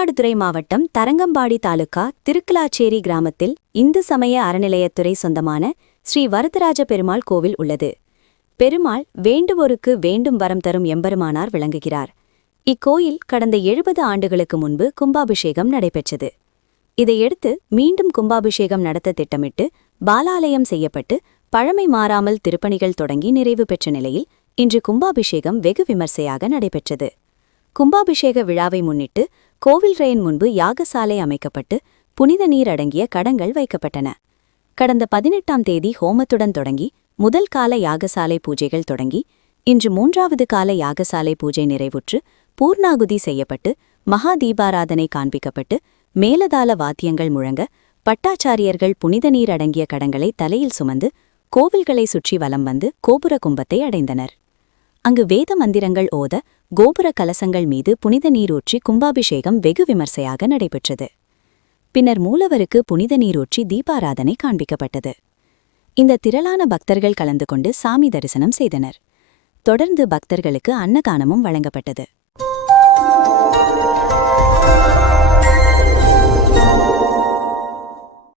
மயிலாடுதுறை மாவட்டம் தரங்கம்பாடி தாலுகா திருக்கலாச்சேரி கிராமத்தில் இந்து சமய அறநிலையத்துறை சொந்தமான ஸ்ரீ வரதராஜ பெருமாள் கோவில் உள்ளது. பெருமாள் வேண்டுவோருக்கு வேண்டும் வரம் தரும் எம்பெருமானார் விளங்குகிறார். இக்கோயில் கடந்த 70 ஆண்டுகளுக்கு முன்பு கும்பாபிஷேகம் நடைபெற்றது. இதையடுத்து மீண்டும் கும்பாபிஷேகம் நடத்த திட்டமிட்டு பாலாலயம் செய்யப்பட்டு பழமை மாறாமல் திருப்பணிகள் தொடங்கி நிறைவு பெற்ற நிலையில் இன்று கும்பாபிஷேகம் வெகு விமர்சையாக நடைபெற்றது. கும்பாபிஷேக விழாவை முன்னிட்டு கோவில் ரெயின் முன்பு யாகசாலை அமைக்கப்பட்டு புனித நீர் அடங்கிய கடங்கள் வைக்கப்பட்டன. கடந்த 18ஆம் தேதி ஹோமத்துடன் தொடங்கி முதல் கால யாகசாலை பூஜைகள் தொடங்கி இன்று 3வது கால யாகசாலை பூஜை நிறைவுற்று பூர்ணாகுதி செய்யப்பட்டு மகா தீபாராதனை காண்பிக்கப்பட்டு மேலதாள வாத்தியங்கள் முழங்க பட்டாச்சாரியர்கள் புனித நீர் அடங்கிய கடங்களை தலையில் சுமந்து கோவில்களை சுற்றி வலம் வந்து கோபுர கும்பத்தை அடைந்தனர். அங்கு வேத மந்திரங்கள் ஓத கோபுர கலசங்கள் மீது புனித நீரூற்றி கும்பாபிஷேகம் வெகு விமர்சையாக நடைபெற்றது. பின்னர் மூலவருக்கு புனித நீரூற்றி தீபாராதனை காண்பிக்கப்பட்டது. இந்த திரளான பக்தர்கள் கலந்து கொண்டு சாமி தரிசனம் செய்தனர். தொடர்ந்து பக்தர்களுக்கு அன்னதானமும் வழங்கப்பட்டது.